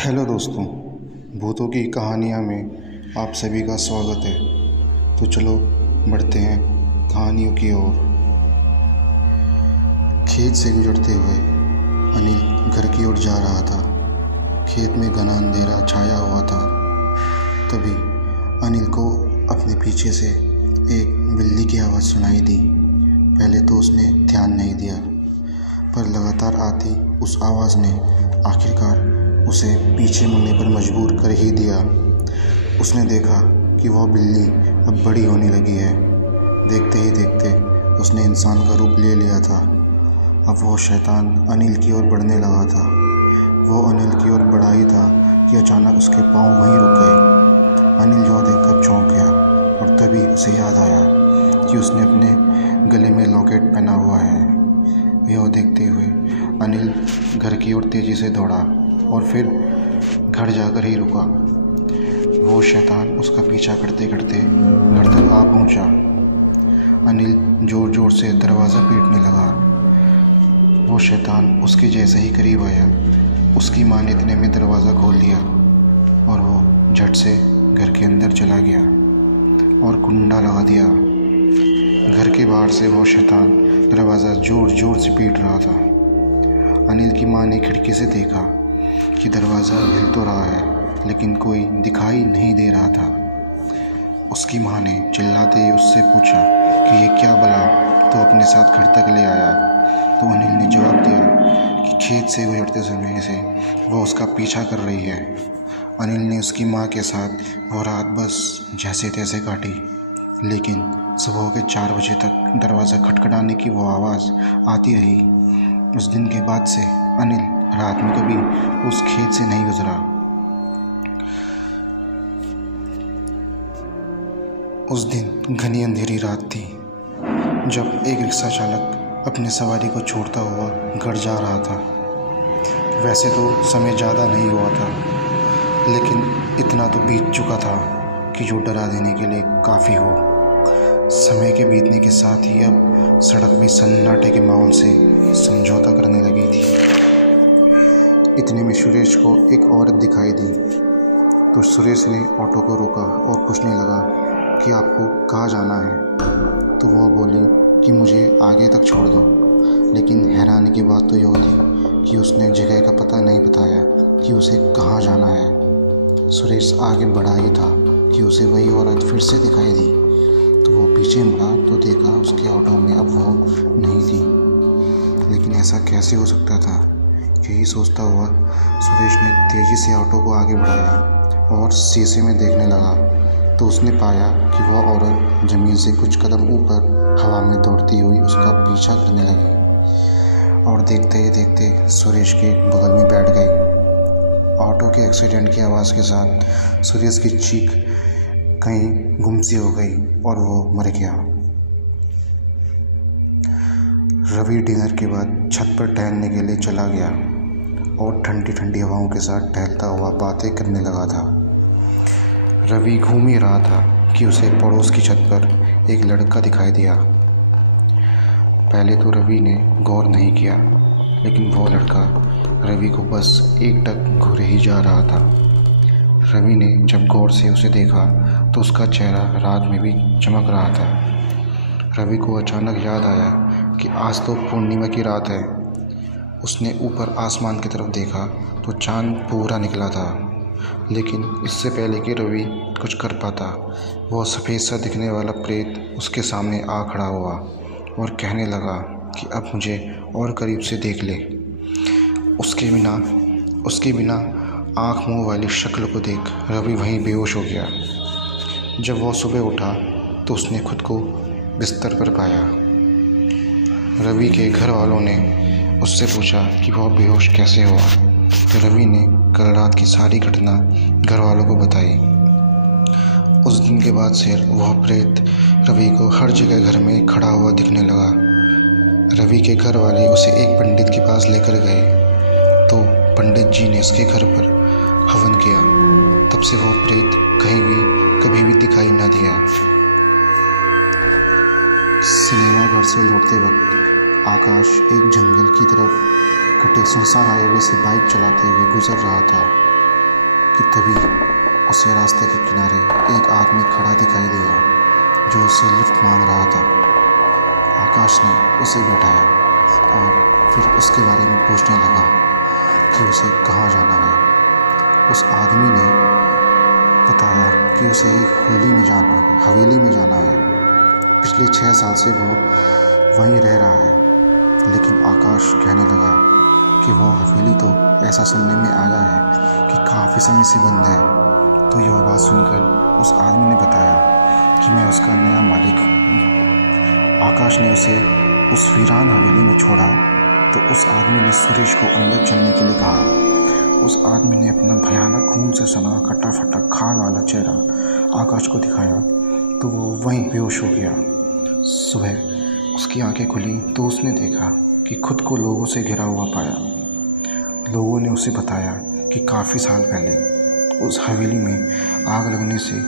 Hello दोस्तों, भूतों की कहानियाँ में आप सभी का स्वागत है। तो चलो बढ़ते हैं कहानियों की ओर। खेत से गुजरते हुए अनिल घर की ओर जा रहा था। खेत में घना अंधेरा छाया हुआ था। तभी अनिल को अपने पीछे से एक बिल्ली की आवाज़ सुनाई दी। पहले तो उसने ध्यान नहीं दिया, पर लगातार आती उस आवाज़ ने आखिरकार उसे पीछे मुड़ने पर मजबूर कर ही दिया। उसने देखा कि वह बिल्ली अब बड़ी होने लगी है। देखते ही देखते उसने इंसान का रूप ले लिया था। अब वह शैतान अनिल की ओर बढ़ने लगा था। वो अनिल की ओर बढ़ा ही था कि अचानक उसके पाँव वहीं रुक गए। अनिल जो देखकर चौंक गया और तभी उसे याद आया कि उसने अपने गले में लॉकेट पहना हुआ है। यह देखते हुए अनिल घर की ओर तेज़ी से दौड़ा और फिर घर जाकर ही रुका। वो शैतान उसका पीछा करते करते घर तक आ पहुंचा। अनिल ज़ोर ज़ोर से दरवाज़ा पीटने लगा। वो शैतान उसके जैसे ही करीब आया, उसकी माँ ने इतने में दरवाज़ा खोल दिया और वो झट से घर के अंदर चला गया और कुंडा लगा दिया। घर के बाहर से वो शैतान दरवाज़ा ज़ोर ज़ोर से पीट रहा था। अनिल की माँ ने खिड़की से देखा कि दरवाज़ा हिल तो रहा है, लेकिन कोई दिखाई नहीं दे रहा था। उसकी माँ ने चिल्लाते ही उससे पूछा कि ये क्या बला तो अपने साथ घर तक ले आया। तो अनिल ने जवाब दिया कि खेत से गुजरते समय से वो उसका पीछा कर रही है। अनिल ने उसकी माँ के साथ वो रात बस जैसे तैसे काटी, लेकिन सुबह के 4 बजे तक दरवाज़ा खटखटाने की वो आवाज़ आती रही। उस दिन के बाद से अनिल रात में कभी उस खेत से नहीं गुजरा। उस दिन घनी अंधेरी रात थी, जब एक रिक्शा चालक अपने सवारी को छोड़ता हुआ घर जा रहा था। वैसे तो समय ज़्यादा नहीं हुआ था, लेकिन इतना तो बीत चुका था कि जो डरा देने के लिए काफ़ी हो। समय के बीतने के साथ ही अब सड़क भी सन्नाटे के माहौल से समझौता करने लगी थी। इतने में सुरेश को एक औरत दिखाई दी, तो सुरेश ने ऑटो को रोका और पूछने लगा कि आपको कहाँ जाना है। तो वह बोली कि मुझे आगे तक छोड़ दो। लेकिन हैरानी की बात तो यह थी कि उसने जगह का पता नहीं बताया कि उसे कहाँ जाना है। सुरेश आगे बढ़ा ही था कि उसे वही औरत फिर से दिखाई दी। तो वो पीछे मुड़ा तो देखा उसके ऑटो में अब वो नहीं थी। लेकिन ऐसा कैसे हो सकता था? यही सोचता हुआ सुरेश ने तेज़ी से ऑटो को आगे बढ़ाया और शीशे में देखने लगा। तो उसने पाया कि वह औरत ज़मीन से कुछ कदम ऊपर हवा में दौड़ती हुई उसका पीछा करने लगी और देखते ही देखते सुरेश के बगल में बैठ गई। ऑटो के एक्सीडेंट की आवाज़ के साथ सुरेश की चीख कहीं गुमसी हो गई और वो मर गया। रवि डिनर के बाद छत पर टहलने के लिए चला गया और ठंडी ठंडी हवाओं के साथ टहलता हुआ बातें करने लगा था। रवि घूम ही रहा था कि उसे पड़ोस की छत पर एक लड़का दिखाई दिया। पहले तो रवि ने गौर नहीं किया, लेकिन वो लड़का रवि को बस एकटक घूरे ही जा रहा था। रवि ने जब गौर से उसे देखा तो उसका चेहरा रात में भी चमक रहा था। रवि को अचानक याद आया कि आज तो पूर्णिमा की रात है। उसने ऊपर आसमान की तरफ देखा तो चांद पूरा निकला था। लेकिन इससे पहले कि रवि कुछ कर पाता, वह सफ़ेद सा दिखने वाला प्रेत उसके सामने आ खड़ा हुआ और कहने लगा कि अब मुझे और करीब से देख ले। उसके बिना आँख मुँह वाली शक्ल को देख रवि वहीं बेहोश हो गया। जब वह सुबह उठा तो उसने खुद को बिस्तर पर पाया। रवि के घर वालों ने उससे पूछा कि वह बेहोश कैसे हुआ। तो रवि ने कल रात की सारी घटना घर वालों को बताई। उस दिन के बाद से वह प्रेत रवि को हर जगह घर में खड़ा हुआ दिखने लगा। रवि के घर वाले उसे एक पंडित के पास लेकर गए, तो पंडित जी ने उसके घर पर हवन किया। तब से वो प्रेत कभी भी दिखाई ना दिया। सिनेमा घर से लौटते वक्त आकाश एक जंगल की तरफ कटे सुनसान हाईवे से बाइक चलाते हुए गुजर रहा था। कि तभी उसे रास्ते के किनारे एक आदमी खड़ा दिखाई दिया जो उससे लिफ्ट मांग रहा था। आकाश ने उसे बैठाया और फिर उसके बारे में पूछने लगा कि उसे कहाँ जाना है। उस आदमी ने बताया कि उसे एक हवेली में जाना है। पिछले 6 साल से वो वहीं रह रहा है। लेकिन आकाश कहने लगा कि वो हवेली तो ऐसा सुनने में आया है कि काफ़ी समय से बंद है। तो यह बात सुनकर उस आदमी ने बताया कि मैं उसका नया मालिक हूँ। आकाश ने उसे उस वीरान हवेली में छोड़ा तो उस आदमी ने सुरेश को अंदर चलने के लिए कहा। उस आदमी ने अपना भयानक खून से सना कटा फटा खाल वाला चेहरा आकाश को दिखाया तो वो वहीं बेहोश हो गया। सुबह उसकी आंखें खुली तो उसने देखा कि खुद को लोगों से घिरा हुआ पाया। लोगों ने उसे बताया कि काफ़ी साल पहले उस हवेली में आग लगने से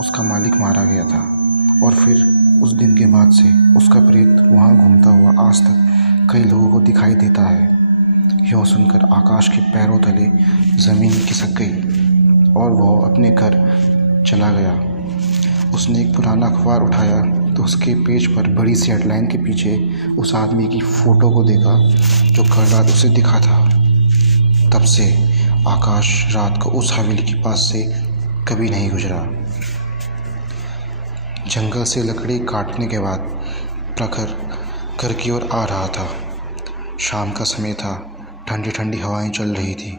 उसका मालिक मारा गया था और फिर उस दिन के बाद से उसका प्रेत वहाँ घूमता हुआ आज तक कई लोगों को दिखाई देता है। यह सुनकर आकाश के पैरों तले ज़मीन खिसक गई और वह अपने घर चला गया। उसने एक पुराना अखबार उठाया तो उसके पेज पर बड़ी सी हेडलाइन के पीछे उस आदमी की फ़ोटो को देखा जो कल रात उसे दिखा था। तब से आकाश रात को उस हवेली के पास से कभी नहीं गुजरा। जंगल से लकड़ी काटने के बाद प्रखर घर की ओर आ रहा था। शाम का समय था, ठंडी ठंडी हवाएं चल रही थी।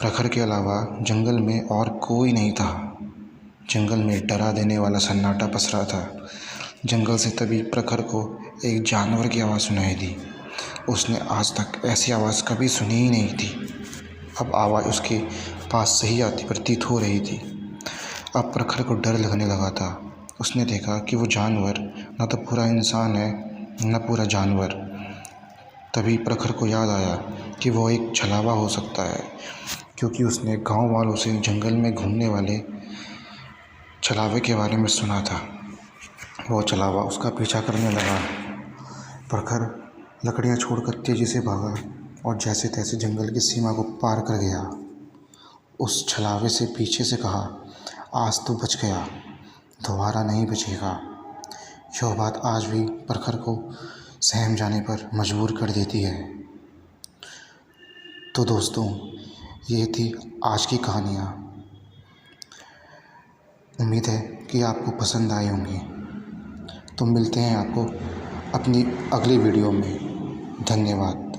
प्रखर के अलावा जंगल में और कोई नहीं था। जंगल में डरा देने वाला सन्नाटा पसरा था। जंगल से तभी प्रखर को एक जानवर की आवाज़ सुनाई दी। उसने आज तक ऐसी आवाज़ कभी सुनी ही नहीं थी। अब आवाज़ उसके पास से ही आती प्रतीत हो रही थी। अब प्रखर को डर लगने लगा था। उसने देखा कि वो जानवर न तो पूरा इंसान है न पूरा जानवर। तभी प्रखर को याद आया कि वो एक छलावा हो सकता है, क्योंकि उसने गांव वालों से जंगल में घूमने वाले छलावे के बारे में सुना था। वो छलावा उसका पीछा करने लगा। प्रखर लकड़ियां छोड़कर तेज़ी से भागा और जैसे तैसे जंगल की सीमा को पार कर गया। उस छलावे से पीछे से कहा, आज तो बच गया, दोबारा नहीं बचेगा। यह बात आज भी प्रखर को सहम जाने पर मजबूर कर देती है। तो दोस्तों, ये थी आज की कहानियाँ। उम्मीद है कि आपको पसंद आई होंगी। तो मिलते हैं आपको अपनी अगली वीडियो में। धन्यवाद।